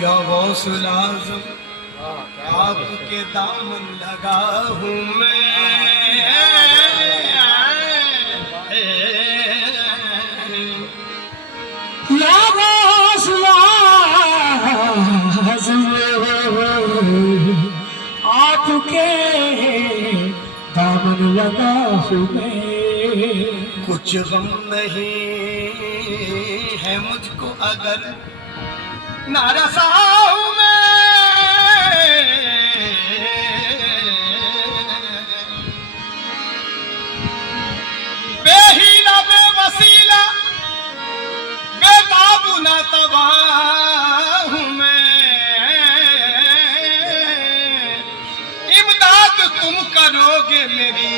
या गौसुल आज़म आपके दामन लगा हूँ मैं, या गौसुल आज़म आपके दामन लगा हूँ मैं। कुछ गम नहीं है मुझको अगर नारसा हूँ मैं, बेहीला बेवसीला बेताबू ना तबाह हूँ मैं, इमदाद तुम करोगे मेरी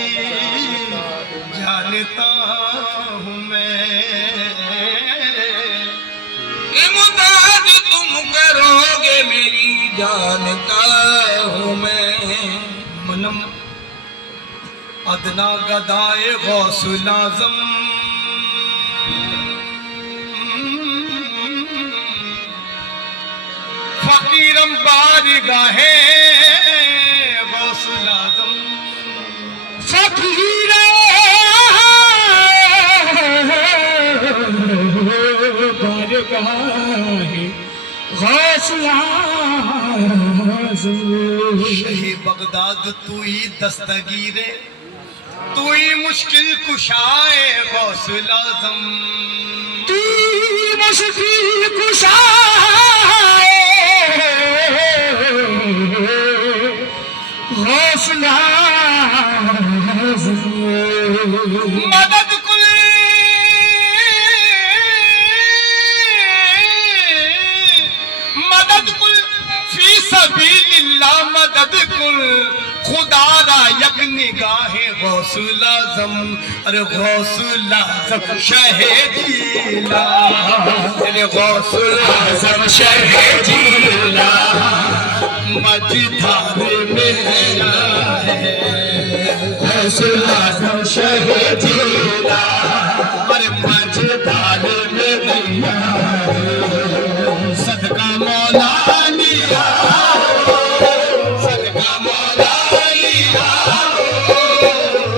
जानता हूँ मैं, इमदाद तुम करोगे मेरी जानता हूँ मैं। मनम अदना गदाए गौसुल आज़म फकीरम बारगाहे गौसुल आज़म, फकीर बारगाहे गौसुल आज़म। शही बगदाद तू ही दस्तगीरे तू ही मुश्किल कुशाए गौसुल आज़म, तू मुश्किल कुशाए गौसुल आज़म। मदद कुल फी सबीलिल्लाह, मदद कुल खुदारा यक निगाहे गौसुल आज़म, अरे गौसुल आज़म शहे जीला, अरे गौसुल आज़म शहे जीला, मझधार में है गौसुल आज़म शहे जीला, अरे मझधार में नैया सदका मौला लिया, सदका मौला लिया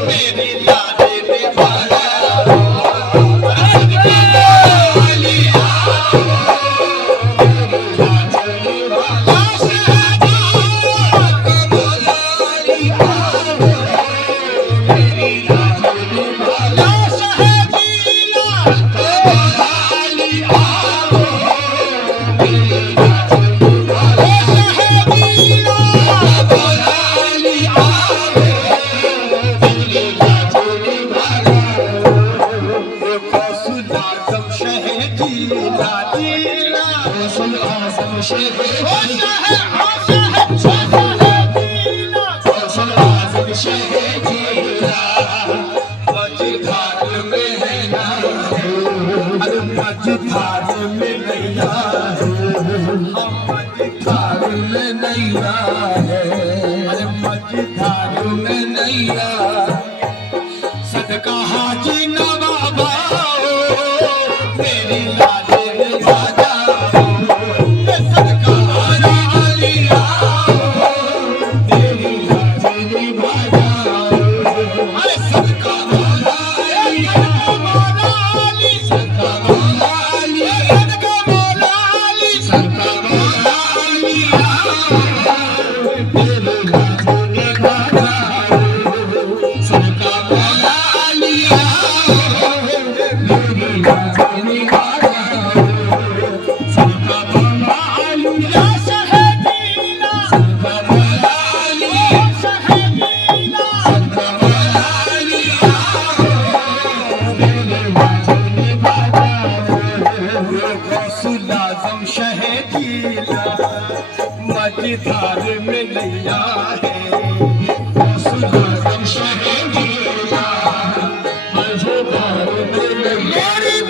मेरी लाडे निभाया, सदका मौला लिया मेरी लाडे निभाया, सदका मौला लिया मेरी लाडे निभाया, शहदीला मौला लिया मझधार में नैया मझधार में नैया है, अरे मझधार में नैया सदका हाजी नवाबा मेरी लाडे निभाया, सदका हाजी लिया मेरी लाडे निभाया, अरे सदका मौला लिया सदका मौला लिया सदका मौला लिया सदका मौला लिया मेरी लाडे निभाया, सदका मौला लिया मेरी लाडे निभाया, सदका मौला लिया शहदीला सदका मौला लिया शहदीला सदका मौला लिया मेरी लाडे निभाया, गौसुल आज़म शहदीला मझधार में नैया है, गौसुल आज़म शहदीला मझधार में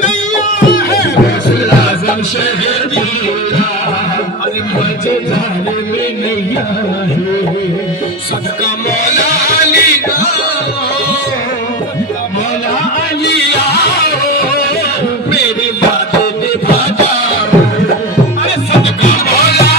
नैया है, गौसुल आज़म शहदीला अरे मझधार में नैया है, सदका मौला लिया मौला लिया मेरी लाडे निभाया, अरे सदका मौला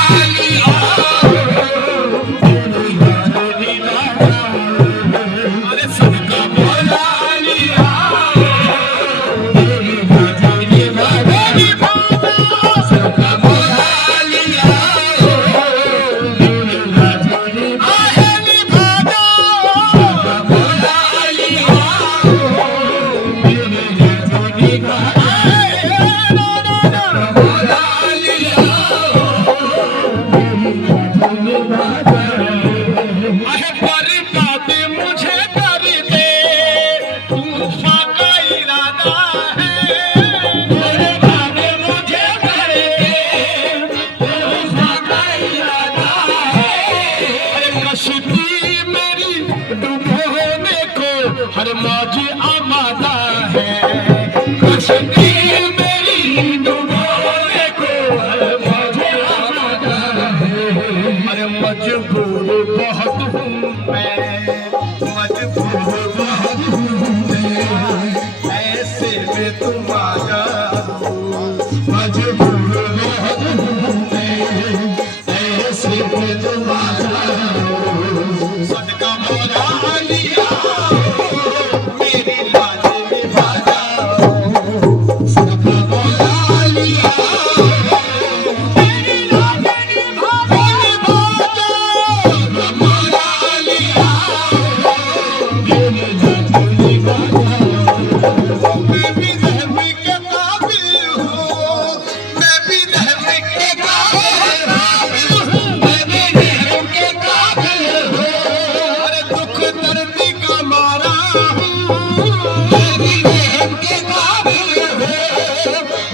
रहम के काबिल हो,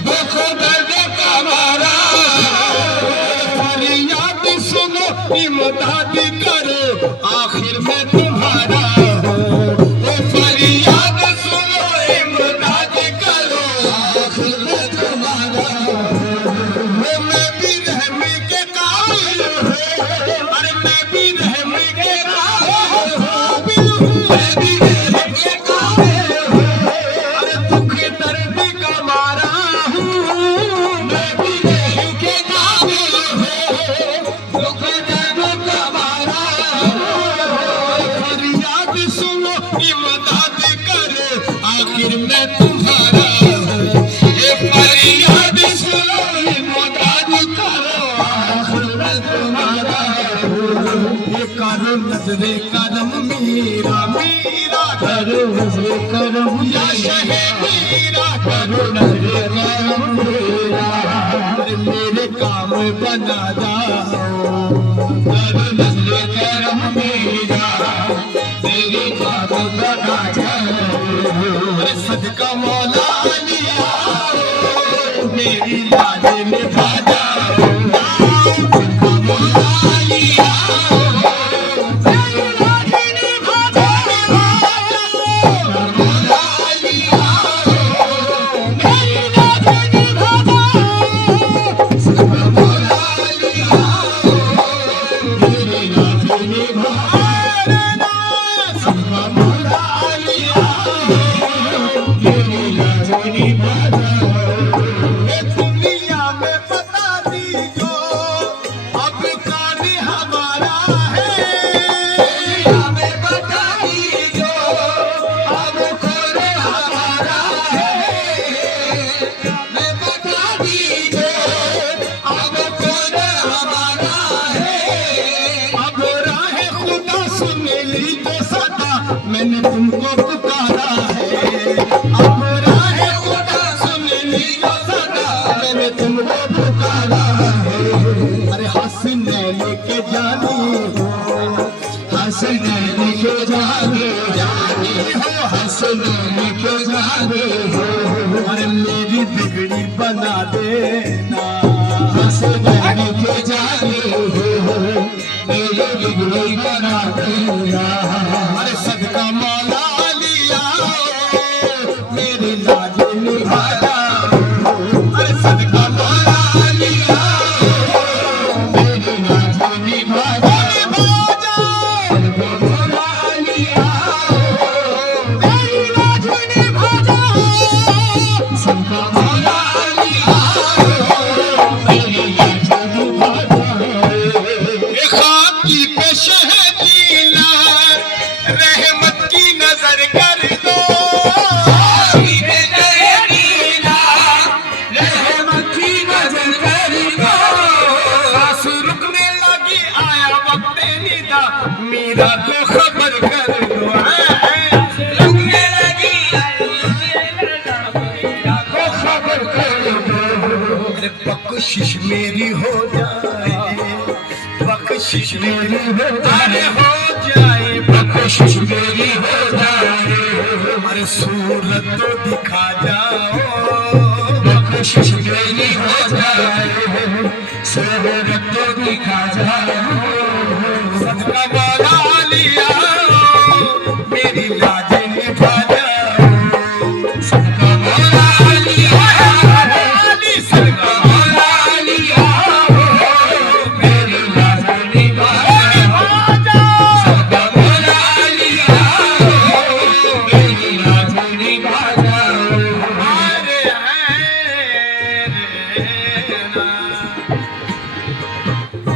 देखो दर्द का मारा, फरियाद सुनो इमदाद करो, आखिर में तुम्हारा हो। फरियाद सुनो इमदाद करो, आखिर में तुम्हारा हो। मैं भी रहम के काबिल हूँ, अरे मैं भी रहम के काबिल हूँ, मैं भी रहम के काबिल हूँ, अरे दुख दर्द का मारा हूँ, मैं भी रहम के काबिल हूँ, दुख दर्द का मारा हूँ। फरियाद सुनो इमदाद करो, आखिर मैं तुम्हारा हूँ। ये फरियाद सुनो इमदाद करो, आखिर मैं तुम्हारा हूँ। ये करो नजरे करम मीरा, मीरा करो नजरे करम, या शहे मीरा करो नजरे करम मीरा, अरे मेरे काम बना जाओ, करो नजरे करम मीरा, तेरे काम बना जाओ। अरे सदका मौला लिया, मेरी लाज निभा जाओ, सदका मौला लिया, मेरी लाज निभा जाओ, मौला लिया, मेरी लाज निभा जाओ, सदका मौला लिया, मेरी लाज निभा जाओ, सदका मौला लिया, मेरी लाज निभा जाओ। ये दुनिया में बता दीजो, अब कौन हमारा है, दुनिया में बता दीजो, अब कौन हमारा है, मैं बता दीजो, अब कौन हमारा है। अब राह खुदा सुन लीजो सदा, मैंने तुमको पुकारा है, अब राह खुदा सुन लीजो सदा, मैंने तुमको पुकारा है। अरे हंसनैन के जानी हो, हंसनैन के जानी, जानी हो, हंसनैन के जानी हो, अरे मेरी बिगड़ी बना देना, हंसनैन के जानी हो, मेरी बिगड़ी बना देना। अरे सदका मौला लिया, मेरी लाज निभा जाओ, अरे सदका मौला लिया, मेरी लाज निभा जाओ, सदका मौला लिया, मेरी लाज निभा जाओ, सदका मौला लिया, मेरी लाज निभा जाओ। ये खाकी पे शहदीना, रहमत की नजर कर दो, खाकी पे शहदीना, रहमत की नजर कर दो। सांस रुकने लगी, आया वक्त निदा, मीरा को खबर कर दो, रुकने लगी, मीरा को खबर कर दो। अरे बख्शिश मेरी हो जाए, बख्शिश मेरी हो जाए, हो जाए, बख्शिश मेरी हो जाए, अरे सूरत तो दिखा जाओ, बख्शिश मेरी हो जाए, सूरत तो दिखा जाओ, सदका मौला लिया, मेरी लाज निभा जाओ, सदका